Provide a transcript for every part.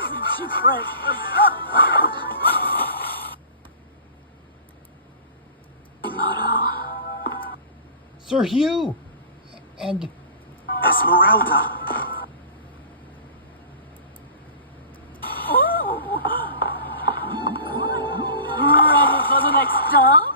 Isn't she precious? Sir Hugh! And... Esmeralda! Oh! Ready for the next dance?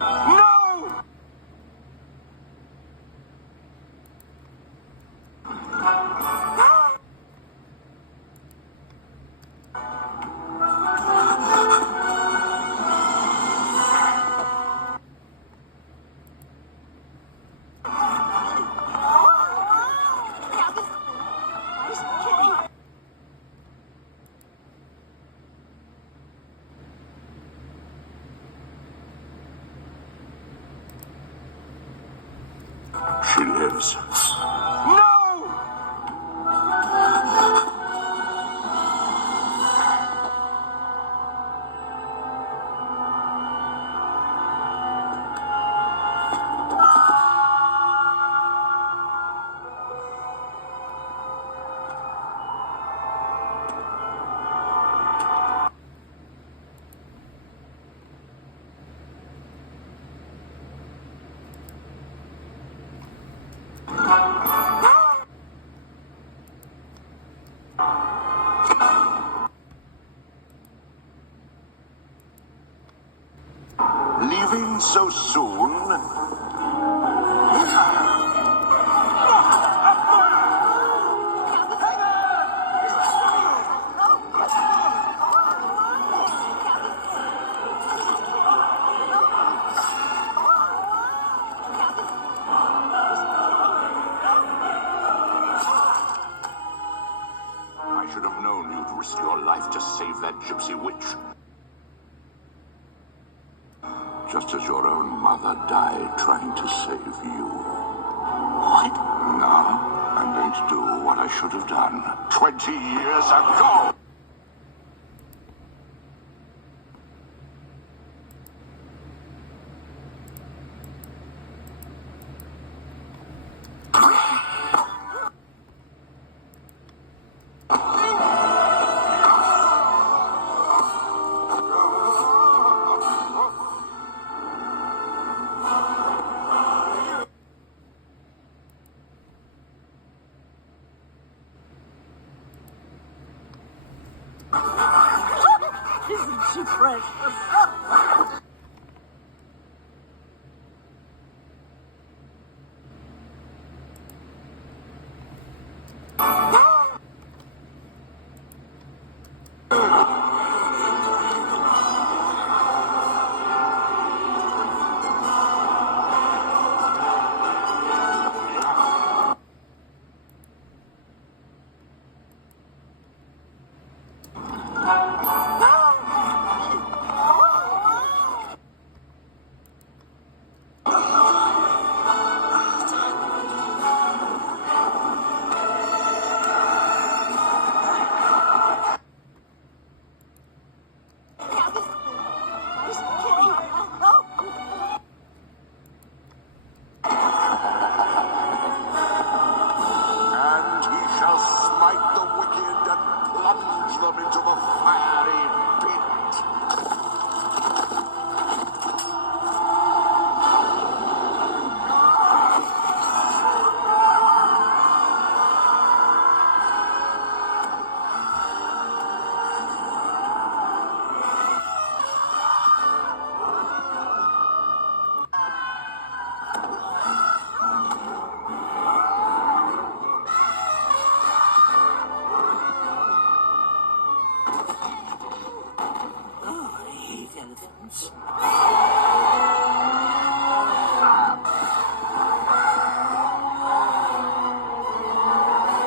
No! She lives. No! Leaving so soon? I should have known you'd risk your life to save that gypsy witch. Just as your own mother died trying to save you. What? Now, I'm going to do what I should have done 20 years ago! Isn't she precious? impudence.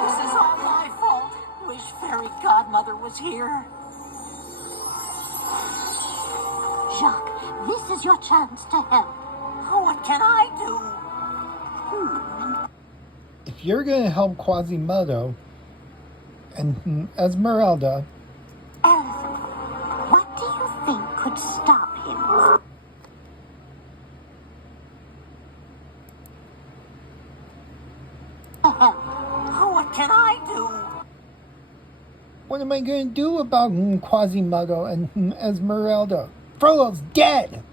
This is all my fault. Wish Fairy Godmother was here. Jacques, this is your chance to help. What can I do? If you're going to help Quasimodo and Esmeralda, Elephant, what do you think could stop him? What can I do? what am I going to do about Quasimodo and Esmeralda? Frollo's dead!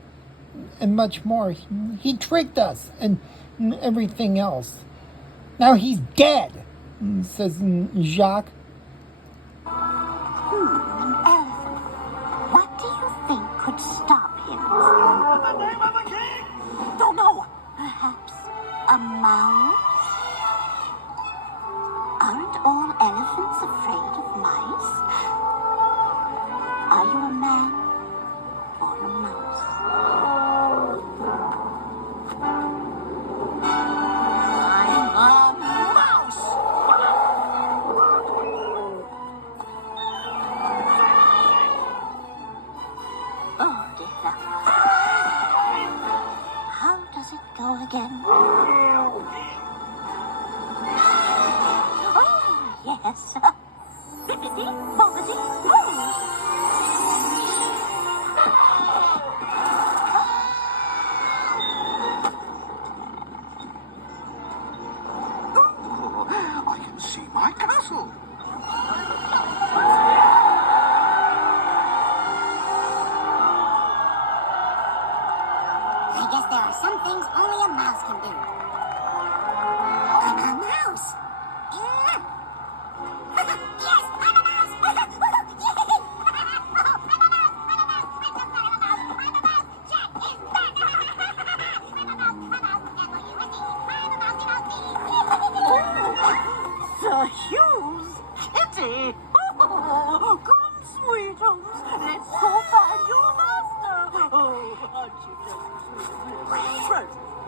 And much more. He tricked us and everything else. Now he's dead, says Jacques. Elephant, what do you think could stop him? In the name of the king! Don't know. Perhaps a mouse? Aren't all elephants afraid of mice? Are you a man or a mouse? I'm a mouse. Oh, dear. How does it go again? Oh, yes. Bippity, boppity, boo. I can see my castle. I guess there are some things only a mouse can do. I'm a mouse. Yes, I'm a mouse. Yay! I'm a mouse. Jack is back. I'm a mouse. Sir Hugh's kitty. Oh, come, sweetums. Let's go find your master. Oh, Archie, Fred,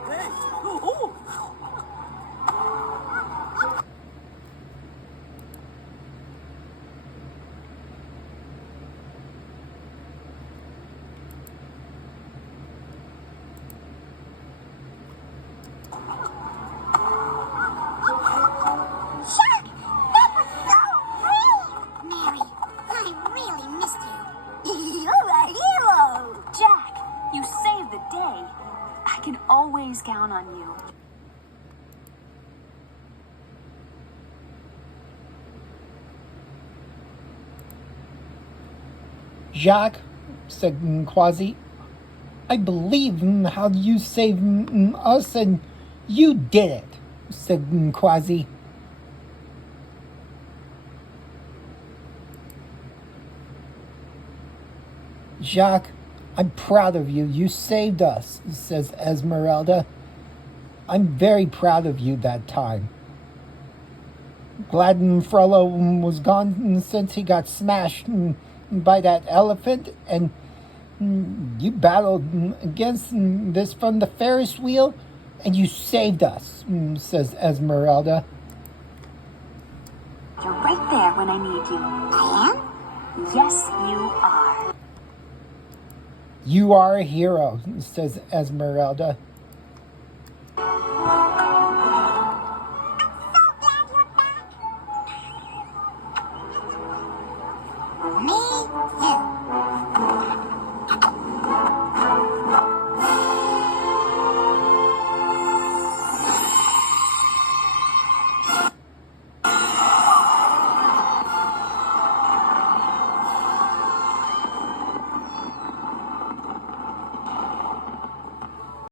hey, oh. Jack, that was so rude. Mary, I really missed you. You're a hero. Jack, you saved the day. I can always count on you. Jacques, said Quasi, I believe how you saved us, and you did it, said Quasi. Jacques, I'm proud of you. You saved us, says Esmeralda. I'm very proud of you that time. Glad Frollo was gone since he got smashed by that elephant, and you battled against this from the Ferris wheel, and you saved us, says Esmeralda. You're right there when I need you. I am? Yes, you are. You are a hero, says Esmeralda. Me?